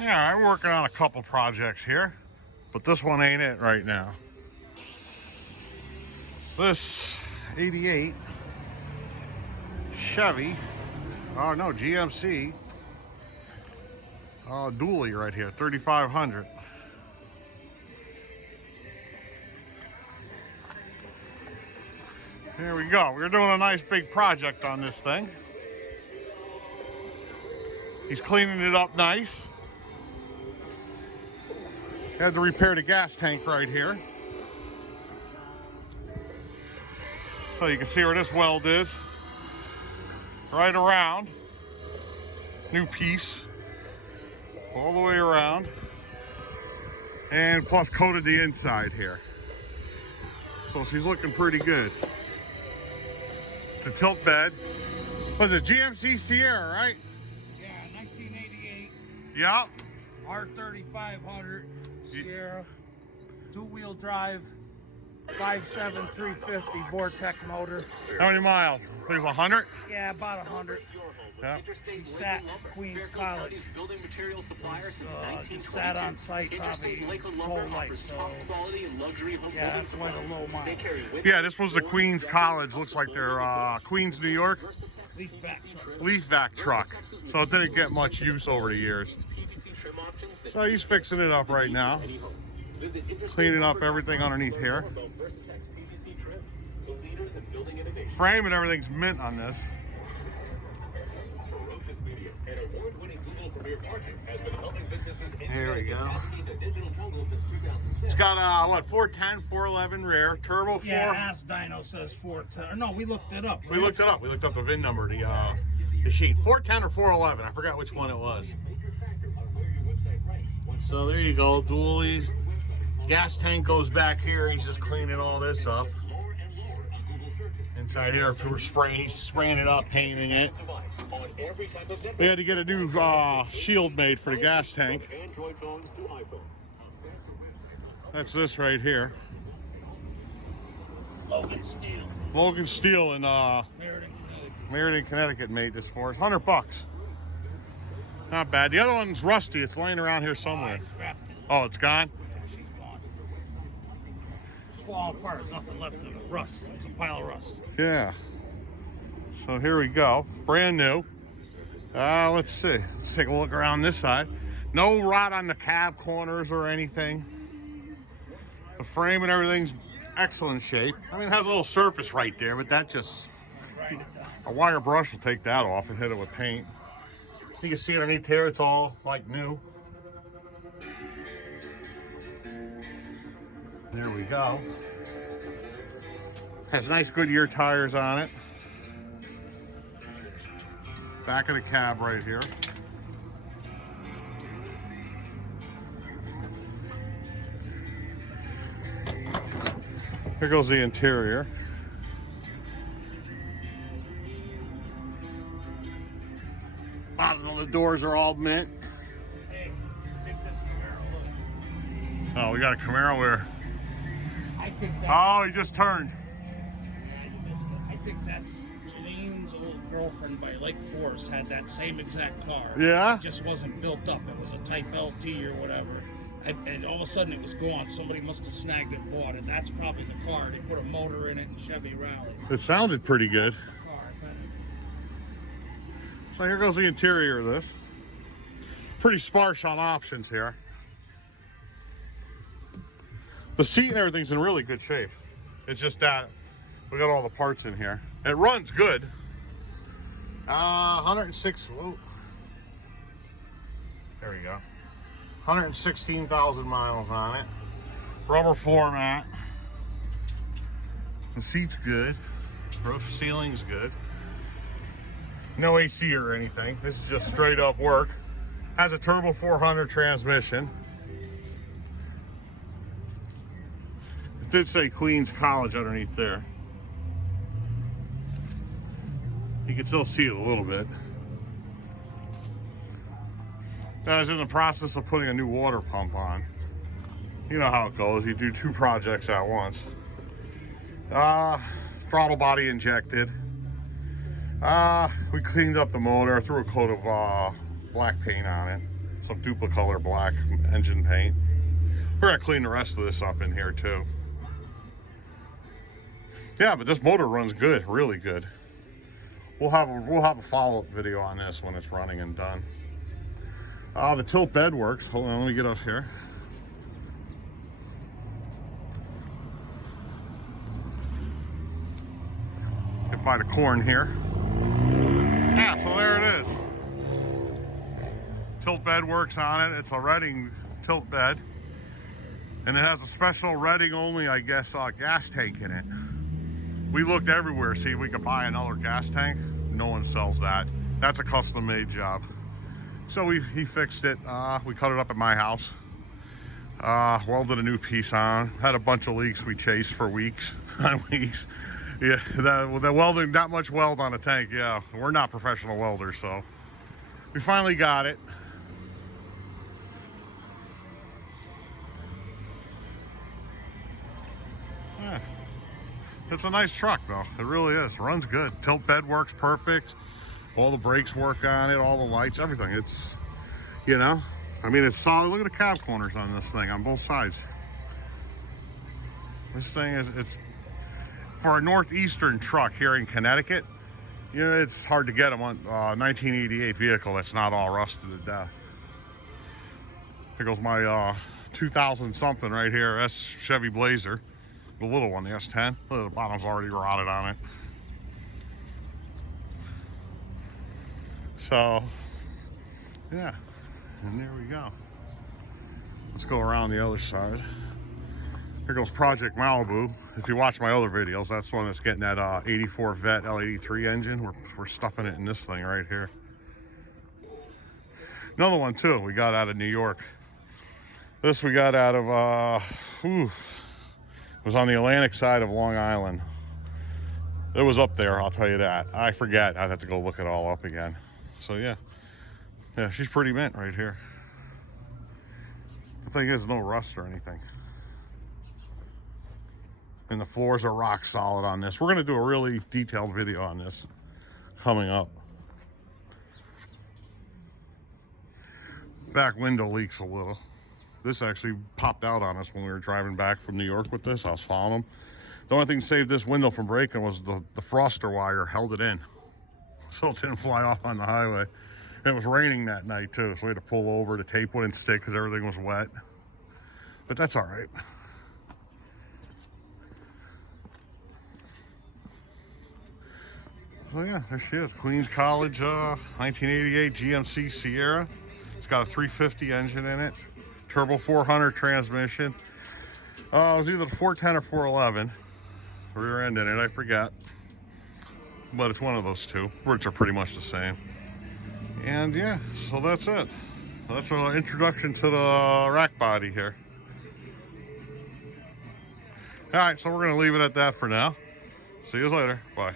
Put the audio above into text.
Yeah, I'm working on a couple projects here, but this one ain't it right now. This 88 Chevy, oh no, GMC, dually right here, 3500. Here we go. We're doing a nice big project on this thing. He's cleaning it up nice. Had to repair the gas tank right here. So you can see where this weld is. Right around. New piece. All the way around. And plus coated the inside here. So she's looking pretty good. It's a tilt bed. Was it GMC Sierra, right? Yeah, 1988. Yep. R3500 Sierra. Two-wheel drive. 5.7 350 Vortec motor. How many miles? I think it's 100? Yeah, about 100. Yeah. She sat at Queens College. Just sat on site probably its whole life. So, yeah, that's why the low mile. Yeah, this was the Queens College. Looks like they're Queens, New York. Leaf back truck. Leaf vac truck. So it didn't get much use over the years. So he's fixing it up right now. Cleaning up everything underneath here. Frame and everything's mint on this. Here we go. It's got what, 410, 411 rear, turbo 4. Yeah, Ask Dyno says 410. No, we looked it up. Right? We looked it up. We looked up the VIN number, the sheet. 410 or 411. I forgot which one it was. So there you go, dualies. Gas tank goes back here. He's just cleaning all this up. Inside here, he's spraying it up, painting it. We had to get a new shield made for the gas tank. That's this right here. Logan Steel. Logan Steel in Meriden, Connecticut. Meriden, Connecticut made this for us. $100. Not bad. The other one's rusty. It's laying around here somewhere. I scrapped it. Oh, it's gone? Yeah, she's gone. It's falling apart. There's nothing left of it. Rust. It's a pile of rust. Yeah. So here we go. Brand new. Let's see. Let's take a look around this side. No rot on the cab corners or anything. The frame and everything's excellent shape. I mean, it has a little surface right there, but that just... A wire brush will take that off and hit it with paint. You can see underneath here, it's all like new. There we go. Has nice Goodyear tires on it. Back of the cab right here. Here goes the interior. Bottom of the doors are all mint. Hey, take this Camaro. Look. Oh, we got a Camaro where... I think that. Oh, he just turned. Yeah, you missed it. I think that's Janine's old girlfriend by Lake Forest had that same exact car. Yeah? It just wasn't built up. It was a Type LT or whatever. And all of a sudden it was gone. Somebody must have snagged it and bought it. That's probably the car. They put a motor in it and Chevy Rally. It sounded pretty good. Car, but So here goes the interior of this. Pretty sparse on options here. The seat and everything's in really good shape. It's just that we got all the parts in here. It runs good. 106. Whoa. There we go. 116,000 miles on it. Rubber floor mat. The seat's good. Roof ceiling's good. No AC or anything. This is just straight up work. Has a turbo 400 transmission. It did say Queens College underneath there. You can still see it a little bit. I was in the process of putting a new water pump on. You know how it goes. You do two projects at once. Throttle body injected. We cleaned up the motor. I threw a coat of black paint on it. Some Duplicolor black engine paint. We're gonna clean the rest of this up in here too. Yeah, but this motor runs good, really good. We'll have a follow-up video on this when it's running and done. The tilt bed works. Hold on, let me get up here. Can find a corn here. Yeah, so there it is. Tilt bed works on it. It's a Redding tilt bed. And it has a special Redding only, I guess, gas tank in it. We looked everywhere to see if we could buy another gas tank. No one sells that. That's a custom made job. So he fixed it. We cut it up at my house. Welded a new piece on. Had a bunch of leaks we chased for weeks on weeks. Yeah, the welding, not much weld on a tank, yeah. We're not professional welders, so. We finally got it. Yeah. It's a nice truck though, it really is. Runs good. Tilt bed works perfect. All the brakes work on it, all the lights, everything. It's, you know, I mean, it's solid. Look at the cab corners on this thing on both sides. This thing is, it's, for a northeastern truck here in Connecticut, you know, it's hard to get them on 1988 vehicle that's not all rusted to death. Here goes my 2000 something right here, that's Chevy Blazer. The little one, the S10. The bottom's already rotted on it. So, yeah, and there we go. Let's go around the other side. Here goes Project Malibu. If you watch my other videos, that's the one that's getting that 84 Vet L83 engine. We're stuffing it in this thing right here. Another one too, we got out of New York. This we got out of, it was on the Atlantic side of Long Island. It was up there, I'll tell you that. I forget, I'd have to go look it all up again. So yeah, she's pretty mint right here. The thing is, no rust or anything. And the floors are rock solid on this. We're gonna do a really detailed video on this coming up. Back window leaks a little. This actually popped out on us when we were driving back from New York with this. I was following them. The only thing that saved this window from breaking was the froster wire held it in, so it didn't fly off on the highway. And it was raining that night too, so we had to pull over. The tape wouldn't stick because everything was wet. But that's all right. So yeah, there she is. Queens College 1988 GMC Sierra. It's got a 350 engine in it. Turbo 400 transmission. It was either the 410 or 411. Rear end in it, I forget. But it's one of those two, which are pretty much the same. And yeah, so that's it. That's our introduction to the rack body here. All right, so we're gonna leave it at that for now. See you later, bye.